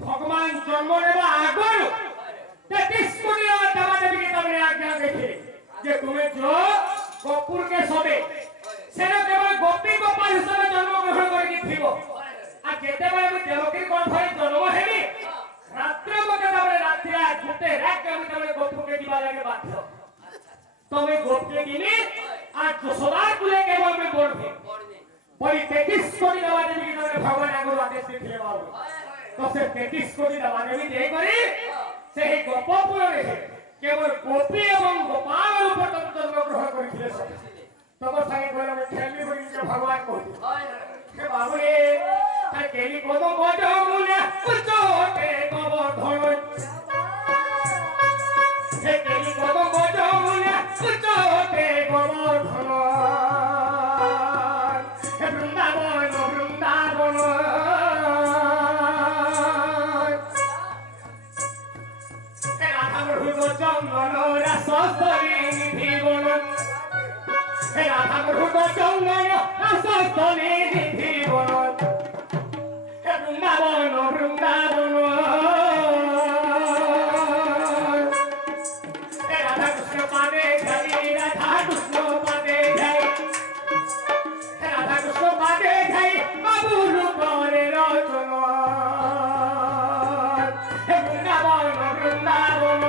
भगवान जन्म नेबा आगरु 33 कोटी देवा देवी के तमने आज्ञा देथिले जे तुमे जो गोपुर के सबे सेना केवल गोपी गोपाल हिसाब जन्म ग्रहण करके थिबो आ केते बेले मु देवकी गर्भरे जन्म हेबी रात्रि मते तमने रात्रि गुटे रात के तमने गोपुर के दिबा लागे बाध्य तमे गोपके दिने आ जसोदार कुले केवल में बोलबे बड़ी 33 कोटी देवा देवी के तमने भगवान आगरु आदेश देथिले बाबू तो से 33 कोटी देवा देवी दे करी से ही गोपपुर रे केवल गोपी एवं गोपाल रूप जन्म ग्रहण करथिले सब तब संगे बोले में खेली बड़ी के भगवान को हे बाबू रे आ केली कोदो बजो मुने उचोटे गोवर्धन हे केली कोदो बजो मुने उचोटे गोवर्धन हे वृंदावन वृंदावन हे राधा मृग चंदन रसस्तरी निधि बन हे राधा मृग चंदन रसस्तरी निधि बन हे वृंदावन वृंदावन हे राधा कृष्ण पादे धरी राधा कृष्ण पादे धरी हे राधा कृष्ण पादे धरी बाबू रूप रे रचन हे वृंदावन वृंदावन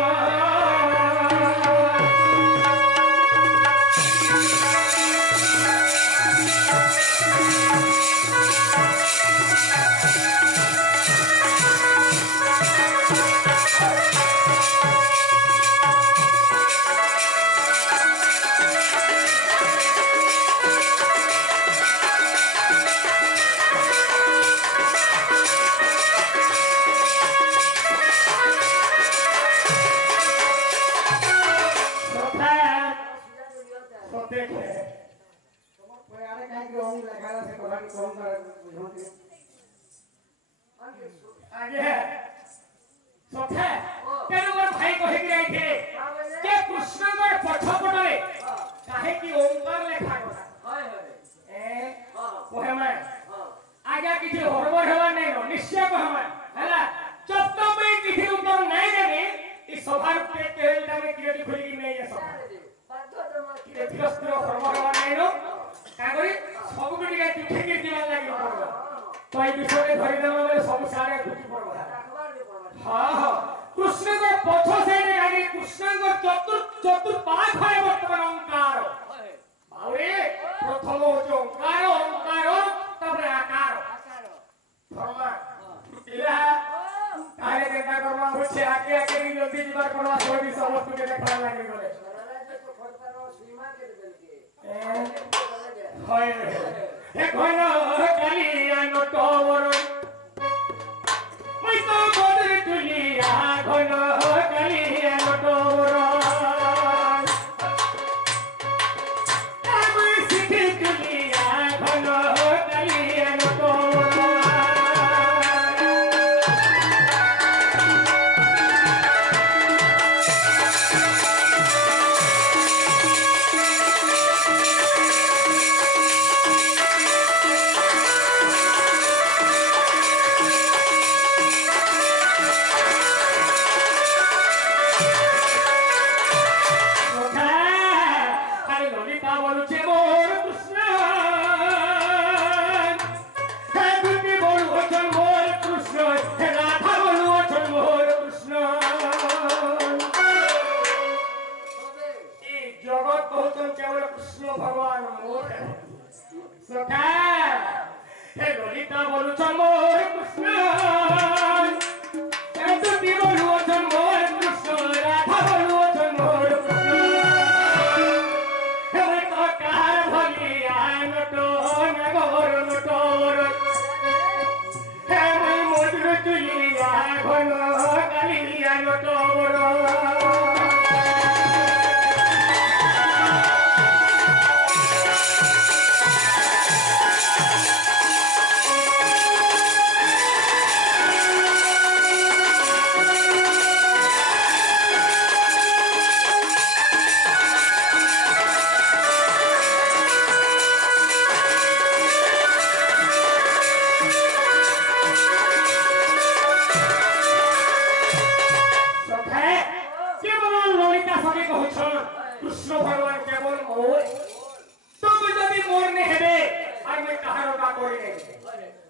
करि नै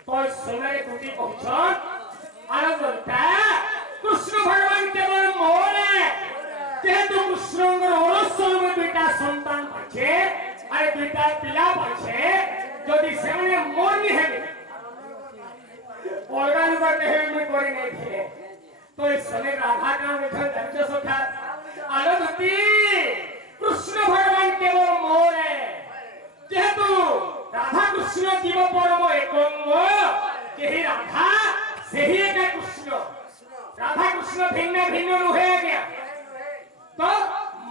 तो समय टूटी पहुंचन आनंदता कृष्ण भगवान केवल मोरे जेहेतु कृष्णଙ୍କର ଅଳସରେ ଦୁଇଟା ସନ୍ତାନ ପାଛେ ଆରେ ଦୁଇଟା ପିଲା ପାଛେ ଯଦି ସେମାନେ ମରି ହେବେ ଅଲଗା ଲୋକ କେହି କରି ନାହିଁ ଥିଲେ तो इस समय राधा का मिठा दर्द सुखा आनंदती कृष्ण भगवान केवल मोर है जेहेतु राधा कृष्ण जीव परम एकंग केही राधा सेही एक कृष्ण राधा कृष्ण भिन्न भिन्न रुहे गया तो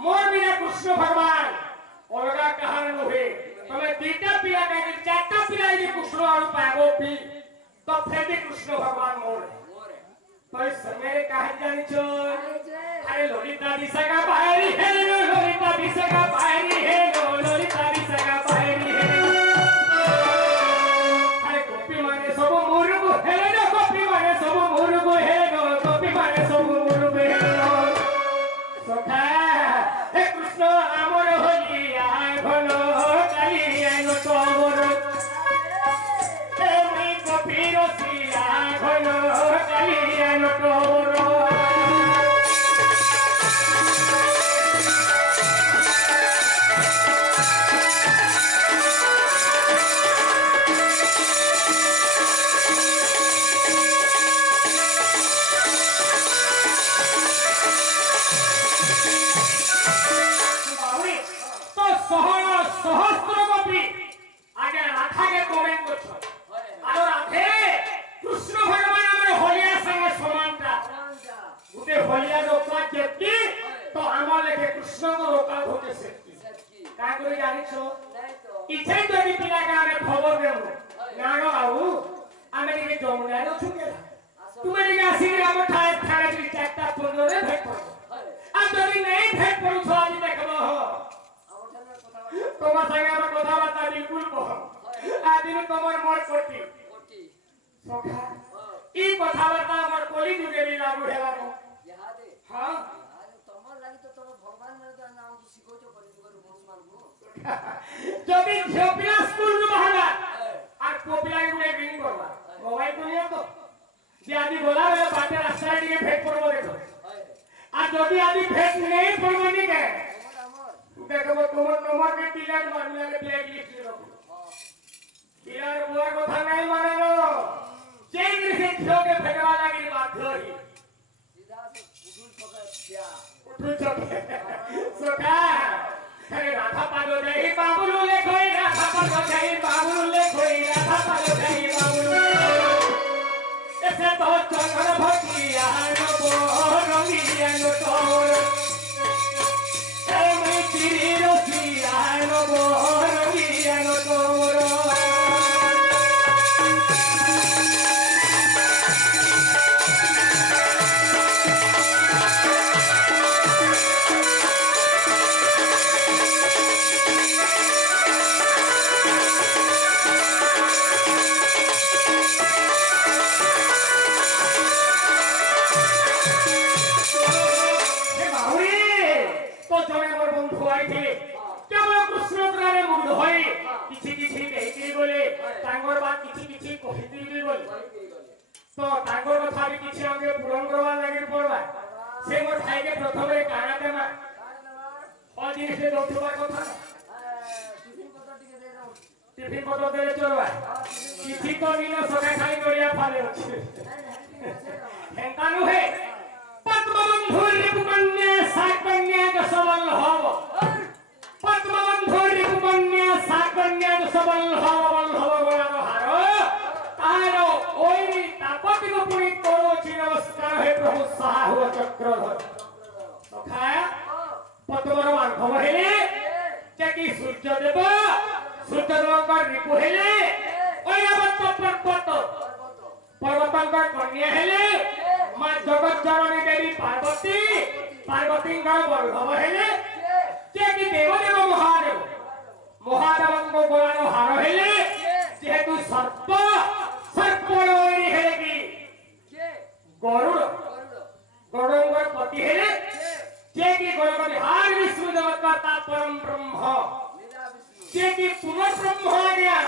मोर बिना कृष्ण भगवान अलगा कहां रुहे तमे दीटा पिला का चारटा पिला जे कृष्ण और पाबो पी तो फिर भी कृष्ण भगवान मोर है तो इस समय कहा जानी चो अरे ललिता दिशा बाहरी है ललिता दिशा बाहरी है ललिता दिशा बाहरी है अरे गोपी माने सब मुरुगु है गोपी माने सब मुरुगु है गोपी माने सब मुरुगु है सखा हे कृष्ण आमर होलिया घन कालिया नो तोर हे मी गोपी रसिया घन कालिया नो तोर सहस्त्र गोपी आगे राधा के कमेंट करछो आरो राधे कृष्ण भगवान हमरे होलिया संगे समानता गुटे होलिया रोका जेती तो हमर लेके कृष्ण को रोका होके सेती का करी जानिछो इथे जदी पिला का हमें खबर देबो नानो आउ आमे के जमुना रो छुकेला तुमे के आसी हम ठाए ठाए की चारटा 15 रे भेट पड़ो आ जदी नहीं भेट पड़ो छ आज देखबो हो তোমার সঙ্গে আমার কথাবার্তা বিলকুল কম আদিন তোমার মোর কোটি সখা এই কথাবার্তা আমার কলি যুগে বি লাগু হেলানো ইহাদে হ্যাঁ আরে তোমার লাগি তো তোমার ভগবান মানে নাম শিখোছো কলি যুগের বংশ মানবো যদি ঝিওপিলা স্কুল নু বাহাবা আর কোপিলা গুলে বিং করবা মোবাইল করিয়া তো যে আদি বলা রে বাটে রাস্তা দিকে ভেট করব দেখো আর যদি আদি ভেট নেই পড়বো নি কে देखो तुम्हारे नंबर के टिकट मारने के ब्लैक लिस्ट लो यार वो কথা नहीं माने लो चेंज से खियो के फेंकवा लगी बात होई सीधा से उठुल पकड़ सोखा अरे राधा पालो जाई बाबुलू ले कोई राधा पालो जाई बाबुलू ले कोई राधा पालो जाई बाबुलू ऐसे तो चंद्र भटिया नो रंगिया नो तोर तो तांगर कथा भी किछि हमके पूरण करवा लागि पड़बा से मोर भाई के प्रथम रे काना देमा और दिन से दोथबा कथा टिफिन पत्र दे चलबा किछि तो निनो सका खाली गरिया फाले अछि हेंतानु हे पद्मबंधु रिपुकन्या साकन्या के सबल हव पद्मबंधु रिपुकन्या साकन्या के सबल हव गोलानो हारो तारो ओई तापति को पुनी तोरो छि नमस्कार हे प्रभु साहु चक्रधर सखा पद्मर मार्ग हेले जेकी सूर्यदेव का रिपु हेले ओयावत पर्वतंकर कन्या हेले मां जगत जननी देवी पार्वती का बल्लभ हेले जेकी देवदेव महादेव को गोलानो हार हेले जेहेतु सर्प सर्पोरी हेगी गरुड़ गरुड़ पति हेले जेकी गरुड़ हार विष्णु जगत का परम ब्रह्म जेकी पुनः ब्रह्म आ गया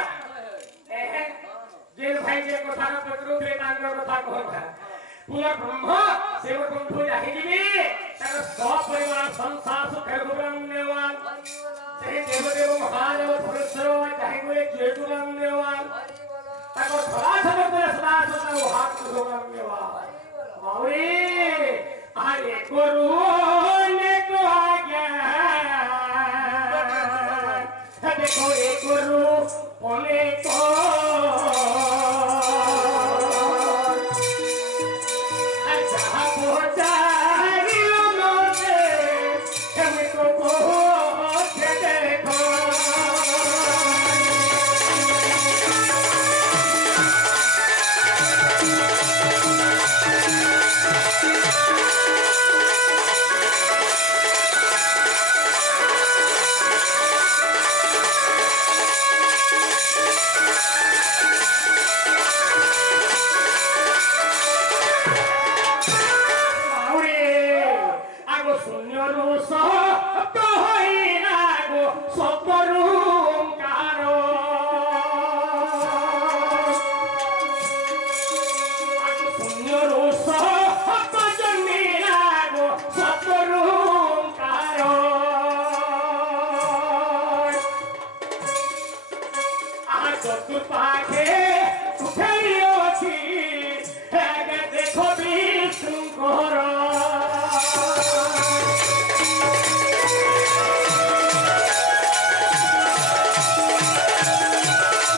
କରୁଥିଲେ ତାଙ୍କ କଥା କହନା ପୁରା ବ୍ରହ୍ମ ସେ ବନ୍ଧୁ ଯାହିଯିବି ତାଙ୍କ ସପରିବାର ସଂସାର ସୁଖରେ ଗୁରାନ୍ୟବାନ ସେହି ଦେବଦେବ ମହାଦେବ ଧନେଶ୍ୱର ଯାହିଗୁରେ ଜୟଗୁରାନ୍ୟବାନ ତାଙ୍କ ଧରା ସମୟରେ ସଦା ସଦା ହାତ ଗୁରାନ୍ୟବାନ ବାଉରୀ ଆରେ ଗୁରୁ ନେକ ଆଜ୍ଞା দেখো এ গুরু অনেক যাহা পচারিল মতে আমি তো পৌঁছে দেখো চতুর্পাখে